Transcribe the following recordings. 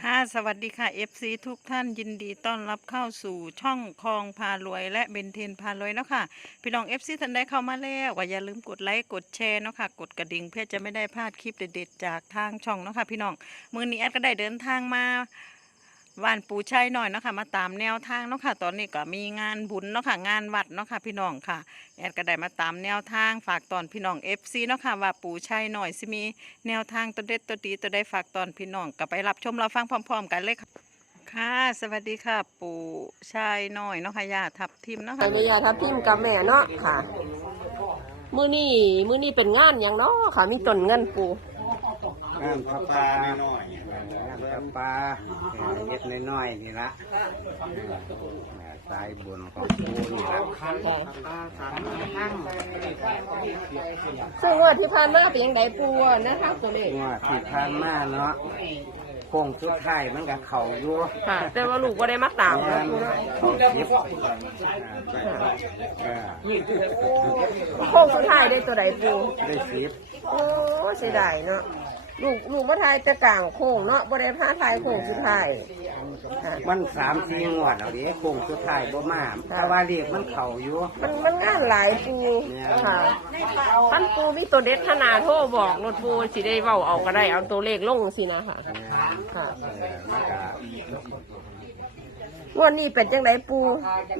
ค่ะสวัสดีค่ะ FC ทุกท่านยินดีต้อนรับเข้าสู่ช่องคลองพารวยและเบนเทนพารวยเนาะค่ะ พี่น้อง FC ท่านใดเข้ามาแล้วก็อย่าลืมกดไลค์กดแชร์เนาะค่ะ กดกระดิ่งเพื่อจะไม่ได้พลาดคลิปเด็ดๆจากทางช่องเนาะค่ะพี่น้องมือนี้แอดก็ได้เดินทางมา ว่านปูชัยหน่อยเนาะค่ะมาตามแนวทางเนาะค่ะ ตอนนี้ก็มีงานบุญเนาะค่ะงานวัดเนาะค่ะพี่น้องค่ะแอดก็ได้มาตามแนวทางฝากตอนพี่น้อง FC เนาะค่ะว่าปูชัยหน่อยสิมีแนวทางตัวเด็ดตัวดีตัวได้ฝากตอนพี่น้องก็ไปรับชมเราฟังพร้อม ๆ กันเลยค่ะค่ะสวัสดีค่ะ ปู่ชายน้อยเนาะค่ะย่าทับทิมเนาะไปค่ะเลยยาทับทิมกับแม่เนาะค่ะ มื้อนี้มื้อนี้เป็นงานหยังเนาะค่ะ มีต้นเงินปูงานพระปลาน้อย งานพระปลาเฮ็ดน้อยๆนี่ละสายบุญของครูนี่ละซึ่งงว่าที่ผ่านมาเป็นยังไงปูอะนะคะตัวเลขว่าที่ผ่านมาเนาะโค้งสุดท้ายมันก็เข่าอยู่ค่ะ แต่ว่าลูกบ่ได้มาตามงานะนปูเนาะเข่าทิพย์เออโค้งสุดท้ายได้ตัวใดปูได้สิบ โอ้เสียดายเนาะ ลูกลูกมาทายแต่กลางโค้งเนาะบ่ได้พาทายโค้งสุดท้ายค่ะ มันสามสี่งวดแล้วเดิโค้งสุดท้ายบ่มาแต่ว่าเรียกมันเข่าอยู่ มันมันงานหลายปูค่ะท่านปูมีตัวเด็ดขนาดโทรบอกรถปูสิได้เว้าเอาก็ได้เอาตัวเลขลงสินะค่ะ ค่ะเออมันก็งวดนี้เป็นจังไดปู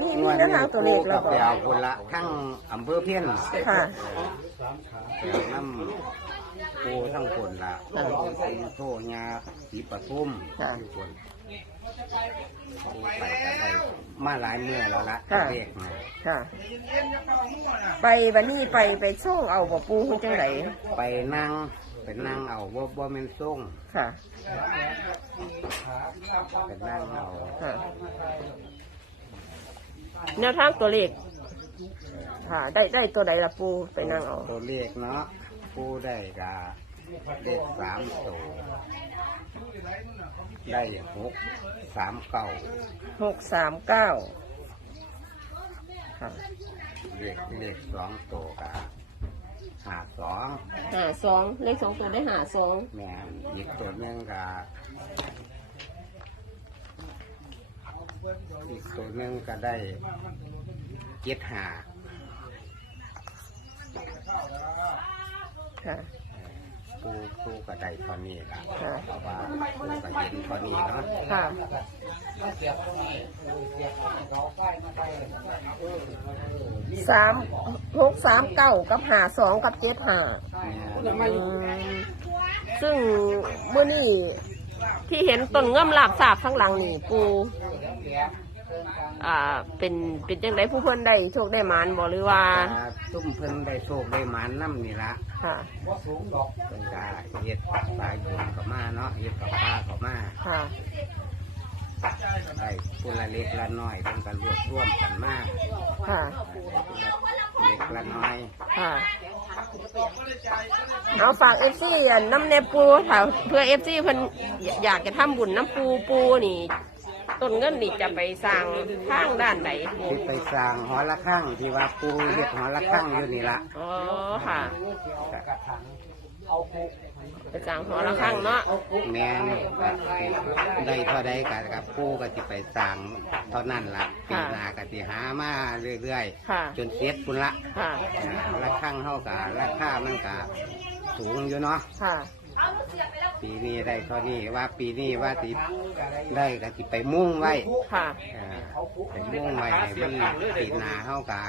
มีมีแนวทางตัวเลขแล้วก็บ่ไปเอาคนละทั้งอำเภอเพี้ยนค่ะน้ำ ปูทั้งคนละปูโทงาสีปทุมค่ะทุกคนปูไปกันไปมาหลายเมื่อแล้วละค่ะเด็กนะค่ะ ไปบันนี้ไปไปส่งเอาบ่ปูคุณจังไดไปนั่งไปนั่งเอาบ่บ่แม่นส่งค่ะไปนั่งเอาค่ะแนวทางตัวเลขค่ะ ได้ได้ตัวใดล่ะปูไปนั่งเอาตัวเลขเนาะ ปูได้กะเลขสามตัวได้หกสามเก้าหกสามเก้าค่ะเลขเลขสองตัวกะหาสองหาสองเลขสองตัวได้หาสองแม่นอีกตัวหนึงก็อีกตัวหนึงก็ได้เจ็ดหา ค่ะ ปูปูก็ได้เท่านี้ละค่ะ เพราะว่าปูก็เห็นเท่านี้เนาะค่ะ สามหกสามเก้ากับหาสองกับเจ็ดหาแม่นซึ่งเมื่อนี่ที่เห็นต้นเงื่อมลาบสาบข้างหลังนี่ปู อ่า เป็นเป็นจังไดผู้เพื่อนได้โชคได้หมานบอกหรือว่าอ่าตุ้มเพิ่นได้โชคได้หมานน้ำนี่ละ ค่ะเพิ่นก็เฮ็ดสายบุญก็มาเนาะเฮ็ดกับป้าก็มาค่ะได้ผู้ละเล็กละน้อยเพิ่นก็รวบรวมกันมาค่ะเล็กละน้อยค่ะเอาฝากเอฟซีน้ำเนปูค่ะเพื่อเอฟซีเพิ่นอยากจะทำบุญน้ำปูปูนี่ ต้นเงินนี่จะไปสร้างทางด้านไหนปูที่ไปสร้างหอระฆังที่ว่าปูเฮ็ดหอระฆังอยู่นี่ละอ๋อค่ะ ไปสร้างหอระฆังเนาะแม่นได้เท่าใดก็กับปูก็สิไปสร้างเท่านั้นละปีหน้าก็สิหามาเรื่อยค่ะ ๆ จนเสร็จพุ่นละค่ะระฆังเฮาก็ราคามันก็สูงอยู่เนาะค่ะ ปีนี้ได้เท่านี้ว่าปีนี้ว่าสิได้ก็สิไปมุ่งไว้ค่ะเอ่อไปมุ่งไว้ให้มันปีหนาเฮากะ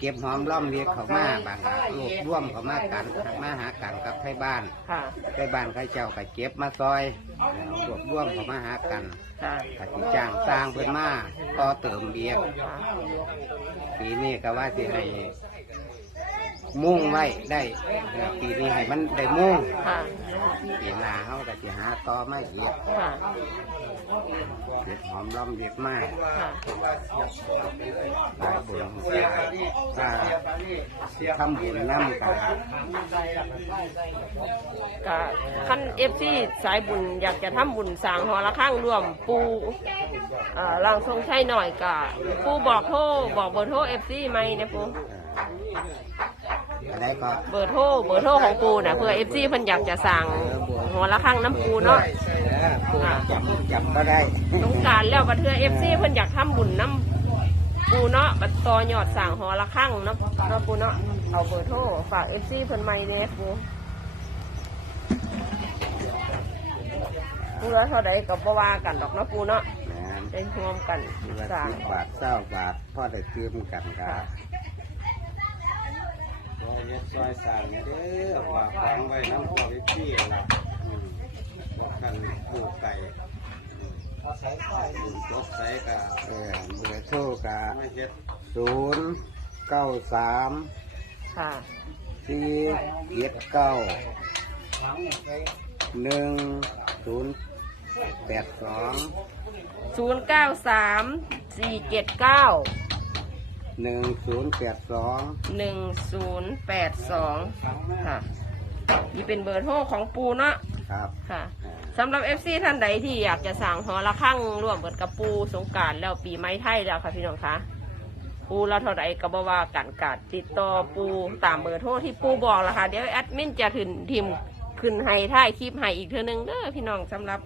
เก็บหอมร่อมเรียกเขามาบางก็รวบรวมเขามากันมาหากันกับไทบ้านค่ะ ไทบ้านเขาเจ้าก็เก็บมาซอยรวบรวมเขามาหากันค่ะ ก็สิจ้างสร้างเพิ่นมาต่อเติมเบียกค่ะปีนี้ก็ว่าสิให้ มุ่งไว้ได้เอ่อปีนี้ให้มันได้มุ่งค่ะปีหนาเฮาก็สิหาต่อมาอีกค่ะเด็ดหอมร่อมเรียกมากค่ะหลายบุญถ้าสิทำบุญน้ำกันก็ขั้นเอฟซีสายบุญอยากจะทำบุญสร้างหอระฆังร่วมปูเอ่อร่างทรงใช่หน่อยก็ปูบอกโทรบอกเบอร์โทรเอฟซีไหมเนี่ยปู อะไรก็เบอร์โทรเบอร์โทรของปูนะเพื่อเอฟซีเพิ่นอยากจะสั่งเออบุญหอละข้างน้ำปูเนาะเออปูจำจำก็ได้สงกรารแล้วบัดเทือเอฟซีเพิ่นอยากทำบุญน้ำปูเนาะบัดต่อยอดสั่งหอละข้างเนาะเนาะปูเนาะเอาเบอร์โทรฝากเอฟซีเพิ่นใหม่เด้ปูปูแล้วเท่าใดก็บ่ว่ากันดอกเนาะปูเนาะแม่นได้ร่วมกันที่ว่าสร้างสิบบาทเศร้าบาทพ่อได้ซื้อมกันก็ บอกย็บอยสังเด้อฝากฟังไว้น้ำพอวิพี่ล่ะอืมบอกกันปลูกไก่อืมใส่กะเอออร์โทรกะไศูนย์เก้าสามค่ะ สี่เจ็ดเก้าหนึ่งศูนย์แปดสอง0 9 3 4 7 9 หนึ่งศูนย์แปดสองหนึ่งศูนย์แปดสองค่ะ นี่เป็นเบอร์โทรของปูเนาะครับค่ะสำหรับ FC ท่านใดที่อยากจะสั่งหอละข้างร่วมเบิดกับปูสงกรารแล้วปีไม้ไทยแล้วค่ะพี่น้องคะปูเราเท่าใดก็บว่ากันกาดติดต่อปูตามเบอร์โทรที่ปูบอกละค่ะ เดี๋ยวแอดมินจะถึงทีมขึ้นให้ท้ายคลิปให้อีกเทื่อนึงเด้อพี่น้องสำหรับ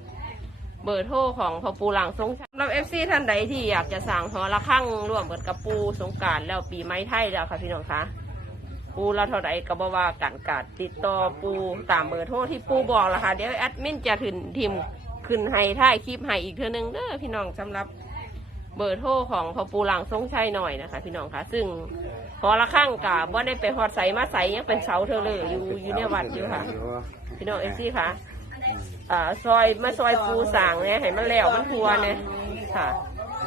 เบอร์โทรของพ่อปูหลังสงสำหรับ FC ท่านใดที่อยากจะสั่งหอละข้งร่วมเบิดกับปูสงการแล้วปีไม้ไทยแล้วค่ะพี่น้องคะปูเราเท่าใดก็บว่ากันกาดติดต่อปูตามเบอร์โทรที่ปูบอกละค่ะเดี๋ยวแอดมินจะถึงทีมขึ้นให้ท้ายคลิปให้อีกเทื่อนึงเด้อพี่น้องสำหรับเบอร์โทรของพ่อปูหลังทรงชัยหน่อยนะคะ พี่น้องคะซึ่งพอละข้งกาบ่ได้ไปหอดใสมาใสยังเป็นเสาเธอเลยอยู่อยู่ในวัดอยู่ค่ะ พี่น้องเอฟซีค่ะ อ่าซอยมาซอยปูสางเนี่ยให้มันแล้วมันทัวเนี่ยค่ะ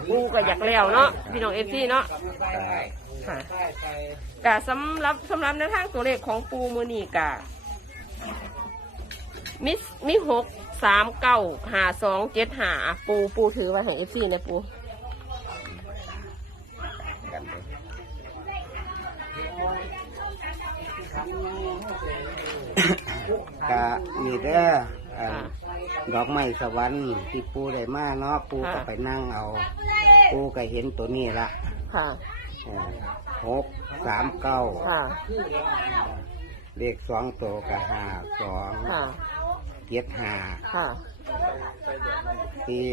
ปูก็อยากแล้วเนาะพี่น้องเอฟซีเนาะค่ะกะสำหรับสำหรับในทางตัวเลขของปูมือนี่กะมิสมิหกสามเก้าหาสองเจ็ดหาปูปูถือไว้ให้เอฟซีนะปูกันเลยกะมีเด้อ อันค่ะดอกไม้สวรรค์ที่ปูได้มาเนาะปูก็ค่ะไปนั่งเอา ปูก็เห็นตัวนี้ละค่ะเออหกสามเก้าค่ะเลขสองตัวกับห้าสองค่ะเจ็ดห้าค่ะที่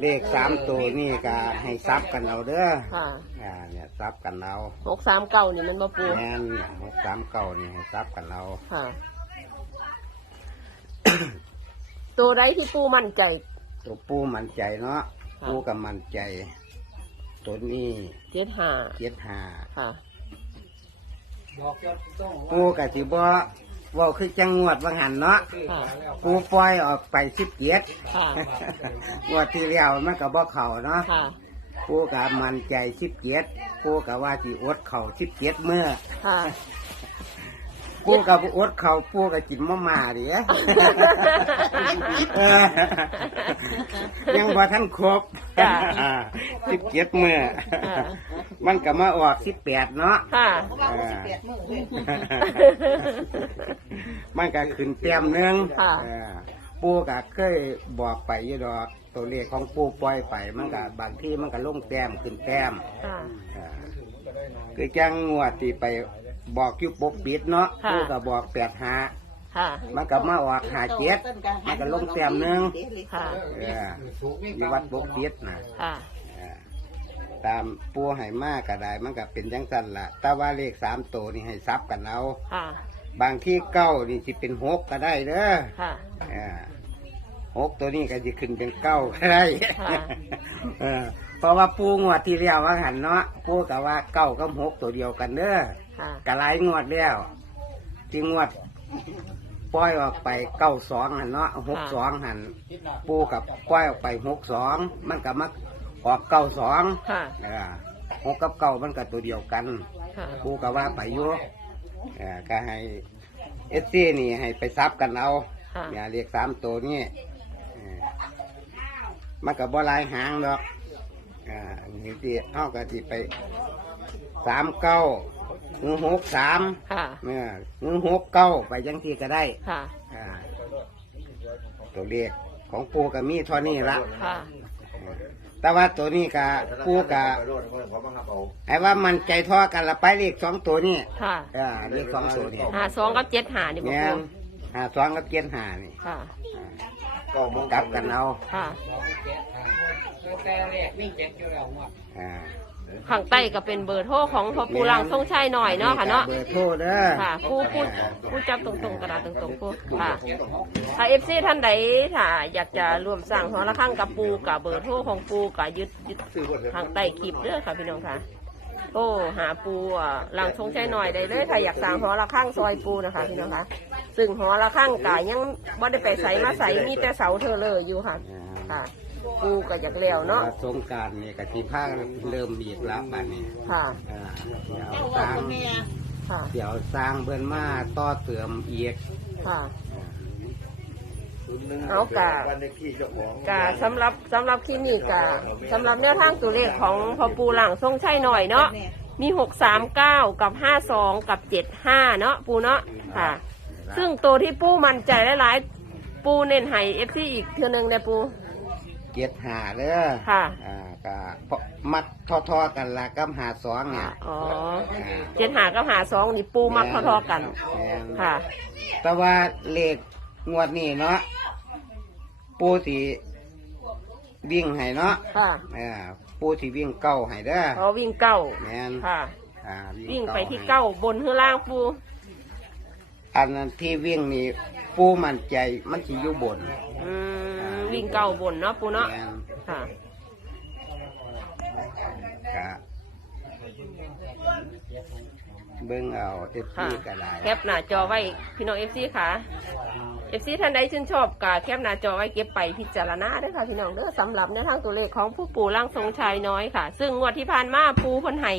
เลขสามตัวนี่ก็ให้ซับกันเอาเด้อค่ะอ่าเนี่ยซับกันเอาหกสามเก้านี่มันมาปูแม่นหกสามเก้านี่ให้ซับกันเอาค่ะ ตัวใดที่ปูมั่นใจ ตัวปูมั่นใจเนาะค่ะปูกับมั่นใจ ตัวนี้เจ็ดหาเจ็ดห้าค่ะ ปูกับสิบ่เว่าคือจังงวดวังหันเนาะค่ะ ปูปล่อยออกไปสิบเจ็ดค่ะ งวดที่แล้วมันก็บ่เข่าเนาะค่ะ ปูกับมั่นใจสิบเจ็ดปูกับว่าสิอดเข่าสิบเจ็ดเมื่อ ค่ะ ปูกับอดเข่าปูกับกินมะม่าดิเออยังพอท่านครบจ้ะ สิบเจ็ดเมื่อค่ะมันก็มาออกสิบแปดเนาะ ค่ะเออมันก็ขึ้นเต็มหนึงค่ะ เออปูก็เคยบอกไปอยี่ดอกตัวเลขของปูปล่อยไป มันก็บางที่มันก็ลงแต้มขึ้นแต้มค่ะ อ่าคือจังงวดที่ไป บอกอยู่ปกปิดเนาะค่ะปูก็บอกแปดหาค่ะ มันก็มาออกหาเจ็ดมันก็ลงแต้มหนึงค่ะ เอออยู่วัดปกปิดนะค่ะอ่าตามปูให้มากก็ได้ มันก็เป็นจังสั้นละแต่ว่าเลขสามตัวนี่ให้ซับกันเอาค่ะ บางที่เก้านี่สิเป็นหกก็ได้เด้อ ค่ะอ่าหกตัวนี้ก็จะขึ้นเป็นเก้าก็ได้ค่ะ เออ เพราะว่าปูงวดที่แล้วว่าหันเนาะปูกับว่าเก้ากับหกตัวเดียวกันเด้อค่ะกะหลายงวดแล้วที่งวดปล่อยออกไปเก้าสองหันเนาะหกสองหันปูกับปล่อยออกไปหกสองมันก็มาออกเก้าสองค่ะ เออหกกับเก้ามันก็ตัวเดียวกัน ค่ะ ปูก็ว่าไปอยู่เออก็ให้เอสซีนี่ให้ไปซับกันเอาค่ะ อย่าเรียกสามตัวนี่เออมันกับบ่หลายหางดอกอ่า นี่ที่เอาก็ที่ไปสามเก้าหนึ่งหกสามค่ะเนี่ยหนึ่งหกเก้าไปยังที่ก็ได้ค่ะอ่าตัวเลขของปูกับมีเท่านี้ละค่ะแต่ว่าตัวนี้กับปูกับไอ้ว่ามันใจท่อกันละไปเลขสองตัวนี่ค่ะอ่าเลขสองตัวนี่หาสองกับเจ็ดหานี่บอกแม่ปูน หาสองกับเกียนหานี่ค่ะ ก็มองกลับกันเอาค่ะอ่าข้างใต้ก็เป็นเบอร์โทรของพ่อปูรังทรงชัยหน่อยเนาะค่ะเนาะ เบอร์โทรเด้อค่ะผู้ผู้ผู้จับตรงๆกระดาษตรงๆผู้ค่ะ ถ้าเอฟซีท่านใดถ้าอยากจะร่วมสร้างหอระฆังกับปูกับเบอร์โทรของปูกับยึดยึดทางใต้คลิปเด้อค่ะพี่น้องค่ะ โอ้หาปูอะหลังทรงชัยหน่อยได้เลยค่ะอยากสร้างหอระฆังซอยปูนะคะพี่น้องค่ะ ซึ่งหอระฆังกายังบ่ได้ไปใส่มาใส่มีแต่เสาเธอเลยอยู่ค่ะค่ะ ปูก็อยากแล้วเนาะสงกรารนี่กะทิผ้าเริ่มอีกแล้วบัดนี้ค่ะอ่าเดี๋ยวสร้างค่ะเดี๋ยวสร้างเบิ่นมาต่อเติมอีกค่ะ เอากะ กะสำหรับสำหรับคลินิกกะสำหรับแนวทางตัวเลขของพอปูหลังทรงชัยหน่อยเนาะมีหกสามเก้ากับห้าสองกับเจ็ดห้าเนาะปูเนาะค่ะ ซึ่งตัวที่ปูมั่นใจหลายๆปูเน้นให้เอฟซีอีกเทือหนึงเนี่ยปู เกียรหาเด้อค่ะ อ่าก็เพราะมัดทอๆกันละกับหาสองเนี่ยอ๋อเจ็ดหากับหาสองนี่ปูมักทอๆกัน แม่นค่ะ แต่ว่าเลขงวดนี้เนาะปูสีวิ่งให้เนาะค่ะเออปูสีวิ่งเก้าให้เด้อเขาวิ่งเก้าแม่นค่ะ อ่าวิ่งไปที่ให้เก้าบนข้างล่างปู อันนั้นที่วิ่งนี่ปูมั่นใจมันสิอยู่บนอืมวิ่งเก้าบนเนาะปูเนาะแม่นค่ะก็เบิ่งเอาเต็มค่ะที่ก็ได้แคปหน้าจอไว้พี่น้องเอฟซีค่ะเอฟซีท่านใดชื่นชอบกะแคปหน้าจอไว้เก็บไปพิจารณาเด้อค่ะพี่น้องเด้อสำหรับในวทางตัวเลขของผู้ปู่ร่างทรงชายน้อยค่ะ ซึ่งงวดที่ผ่านมาปูเพิ่นให้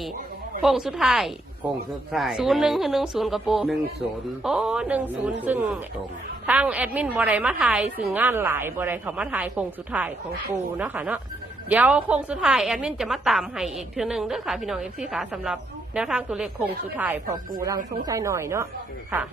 โค้งสุดท้าย โค้งสุดท้ายศูนย์หนึ่งคือหนึ่งศูนย์กับปูหนึ่งศูนย์โอ้หนึ่งศูนย์ซึ่งตรงทางแอดมินบอไดมาถ่ายซึ่งงานหลายบอไดเขามาถ่ายโค้งสุดท้ายของปูเนาะค่ะเนาะเดี๋ยวโค้งสุดท้ายแอดมินจะมาตามให้อีกเทื่อหนึงเด้อค่ะพี่น้องเอฟซีค่ะสำหรับแนวทางตัวเลขโค้งสุดท้ายของปูร่างทรงชายน้อยเนาะค่ะ